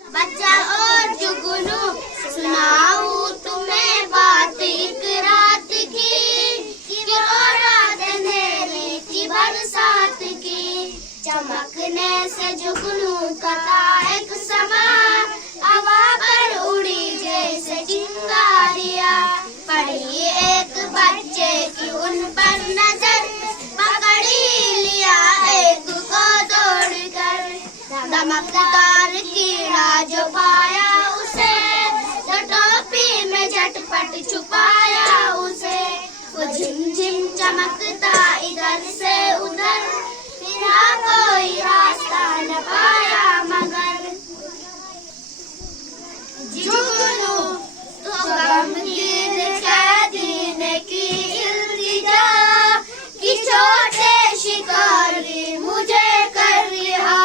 बच्चा और जुगनू सुनाऊं तुम्हें बात एक रात की, कि वो रात अंधेरे की बरसात की। चमकने से जुगनू का था एक समा, हवा पर उड़ी जैसे चिंगारियां। पड़ी एक बच्चे की उन पर नजर, पकड़ी लिया एक को दौड़कर। दमकदार कीड़ा जो पाया उसे, जो टोपी में झटपट छुपाया उसे। वो झिमझिम चमकता इधर से उधर, फिरा कोई रास्ता न पाया मगर। जुगनू तो गमगीन कैदी ने की इल्तिजा, कि छोटे शिकारी मुझे कर रिहा।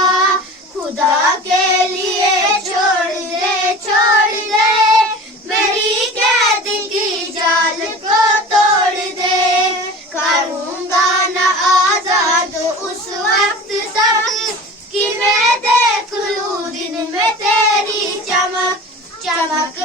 खुदा के लिए छोड़ दे, मेरी कैद की जाल को तोड़ दे। करूँगा न आजाद उस वक्त तक, कि मैं देख लूं दिन में तेरी चमक। चमक